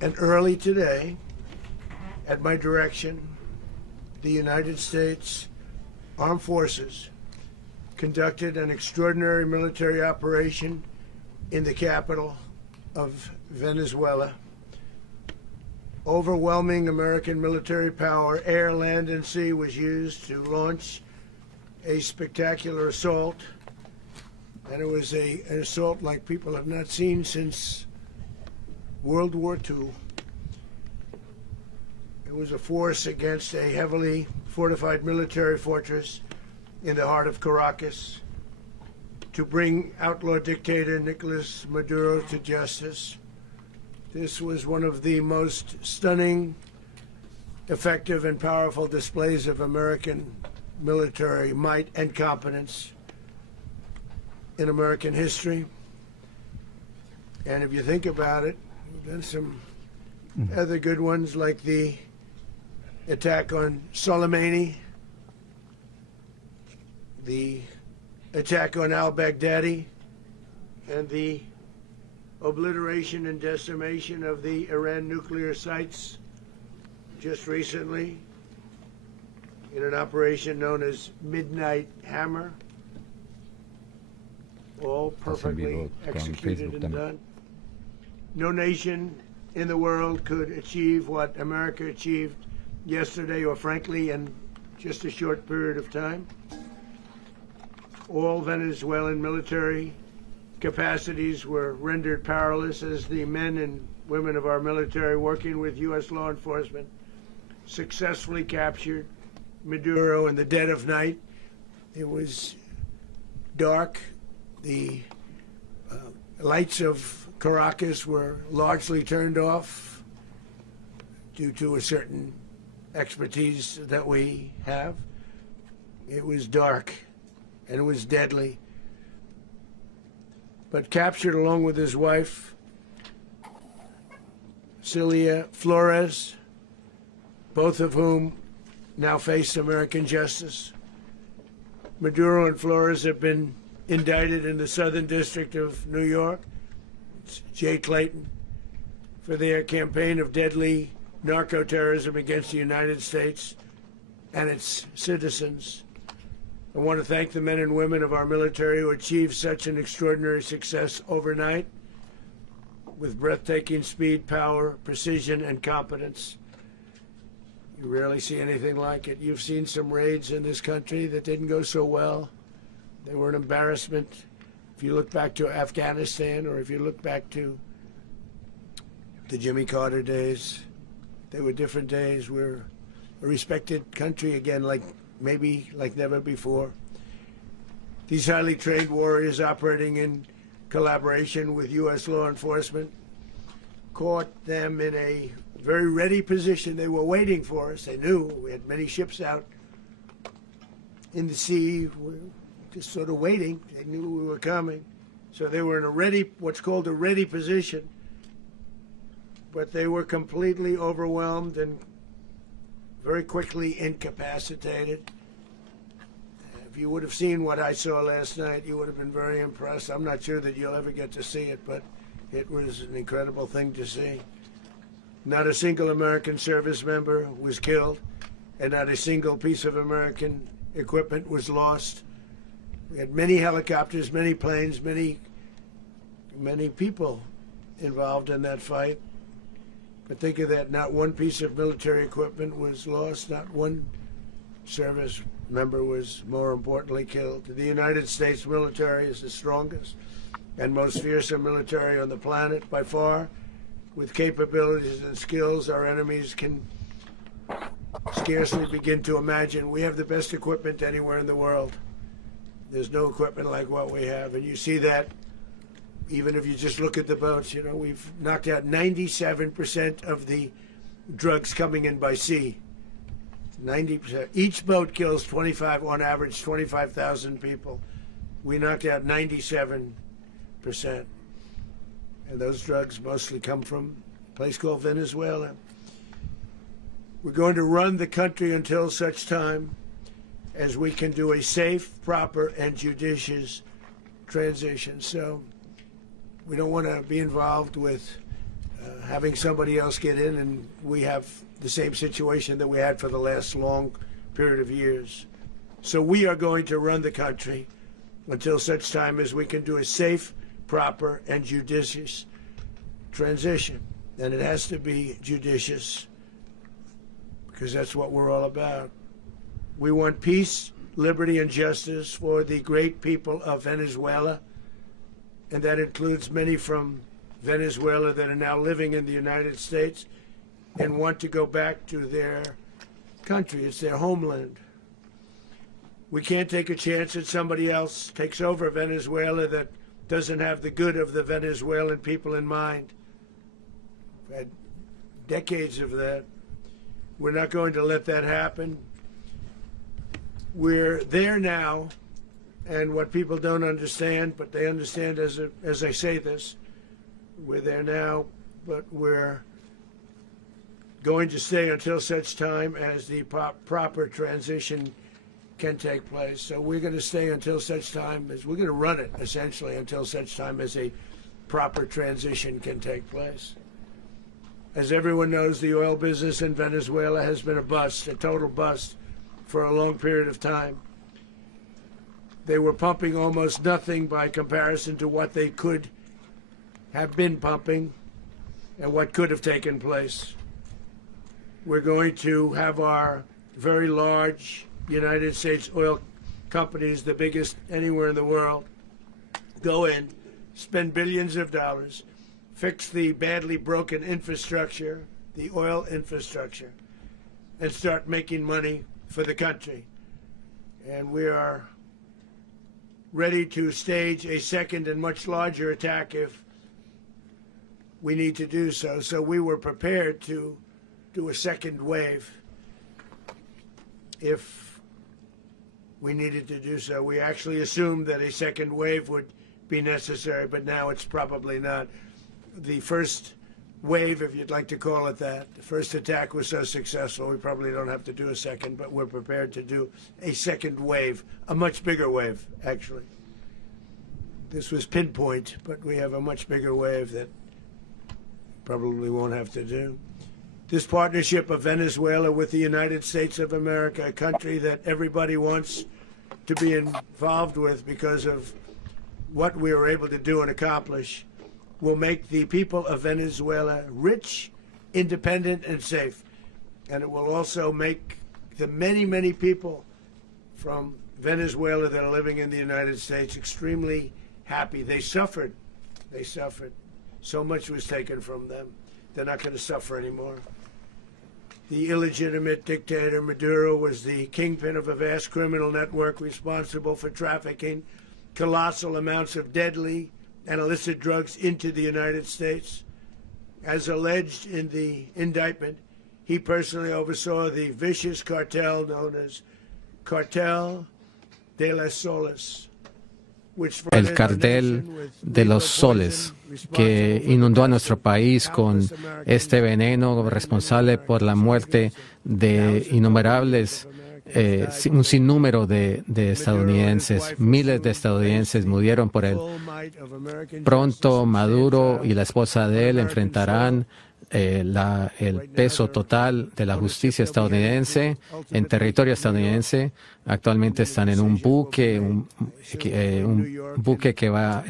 And early today, at my direction, the United States Armed Forces conducted an extraordinary military operation in the capital of Venezuela. Overwhelming American military power, air, land, and sea, was used to launch a spectacular assault. And it was an assault like people have not seen since World War II. It was a force against a heavily fortified military fortress in the heart of Caracas to bring outlaw dictator Nicolas Maduro to justice. This was one of the most stunning, effective, and powerful displays of American military might and competence in American history. And if you think about it, there's some other good ones, like the attack on Soleimani, the attack on al-Baghdadi, and the obliteration and decimation of the Iran nuclear sites just recently in an operation known as Midnight Hammer. All perfectly executed and done. No nation in the world could achieve what America achieved yesterday, or frankly in just a short period of time. All Venezuelan military capacities were rendered powerless as the men and women of our military, working with U.S. law enforcement, successfully captured Maduro in the dead of night. It was dark. The lights of Caracas were largely turned off due to a certain expertise that we have. It was dark and it was deadly. But captured along with his wife, Celia Flores, both of whom now face American justice. Maduro and Flores have been indicted in the Southern District of New York, it's Jay Clayton, for their campaign of deadly narco-terrorism against the United States and its citizens. I want to thank the men and women of our military who achieved such an extraordinary success overnight with breathtaking speed, power, precision, and competence. You rarely see anything like it. You've seen some raids in this country that didn't go so well. They were an embarrassment. If you look back to Afghanistan, or if you look back to the Jimmy Carter days, they were different days. We're a respected country again, like never before. These highly trained warriors, operating in collaboration with U.S. law enforcement, caught them in a very ready position. They were waiting for us. They knew we had many ships out in the sea, just sort of waiting. They knew we were coming. So they were in a ready, what's called a ready position. But they were completely overwhelmed and very quickly incapacitated. If you would have seen what I saw last night, you would have been very impressed. I'm not sure that you'll ever get to see it, but it was an incredible thing to see. Not a single American service member was killed, and not a single piece of American equipment was lost. We had many helicopters, many planes, many people involved in that fight. But think of that, not one piece of military equipment was lost, not one service member was, more importantly, killed. The United States military is the strongest and most fearsome military on the planet by far, with capabilities and skills our enemies can scarcely begin to imagine. We have the best equipment anywhere in the world. There's no equipment like what we have, and you see that even if you just look at the boats. You know, we've knocked out 97% of the drugs coming in by sea. 90%. Each boat kills on average, 25,000 people. We knocked out 97%. And those drugs mostly come from a place called Venezuela. We're going to run the country until such time as we can do a safe, proper, and judicious transition. So we don't want to be involved with having somebody else get in, and we have the same situation that we had for the last long period of years. So we are going to run the country until such time as we can do a safe, proper, and judicious transition. And it has to be judicious because that's what we're all about. We want peace, liberty, and justice for the great people of Venezuela, and that includes many from Venezuela that are now living in the United States and want to go back to their country. It's their homeland. We can't take a chance that somebody else takes over Venezuela that doesn't have the good of the Venezuelan people in mind. We've had decades of that. We're not going to let that happen. We're there now, and what people don't understand, but they understand as I say this, we're there now, but we're going to stay until such time as the proper transition can take place. So we're going to stay until such time as we're going to run it, essentially, until such time as a proper transition can take place. As everyone knows, the oil business in Venezuela has been a bust, a total bust, for a long period of time. They were pumping almost nothing by comparison to what they could have been pumping and what could have taken place. We're going to have our very large United States oil companies, the biggest anywhere in the world, go in, spend billions of dollars, fix the badly broken infrastructure, the oil infrastructure, and start making money for the country. And we are ready to stage a second and much larger attack if we need to do so. So we were prepared to do a second wave if we needed to do so. We actually assumed that a second wave would be necessary, but now it's probably not. The first wave, if you'd like to call it that, the first attack was so successful, we probably don't have to do a second, but we're prepared to do a second wave, a much bigger wave, actually. This was pinpoint, but we have a much bigger wave that probably won't have to do. This partnership of Venezuela with the United States of America, a country that everybody wants to be involved with because of what we were able to do and accomplish, will make the people of Venezuela rich, independent, and safe. And it will also make the many, many people from Venezuela that are living in the United States extremely happy. They suffered. They suffered. So much was taken from them. They're not going to suffer anymore. The illegitimate dictator Maduro was the kingpin of a vast criminal network responsible for trafficking colossal amounts of deadly and illicit drugs into the United States. As alleged in the indictment, he personally oversaw the vicious cartel known as Cartel de las Soles, el cartel de los soles, que inundó a nuestro país con este veneno responsable por la muerte de innumerables, un sinnúmero de estadounidenses. Miles de estadounidenses murieron por él. Pronto Maduro y la esposa de él enfrentarán el peso total de la justicia estadounidense en territorio estadounidense. Actualmente están en un buque que va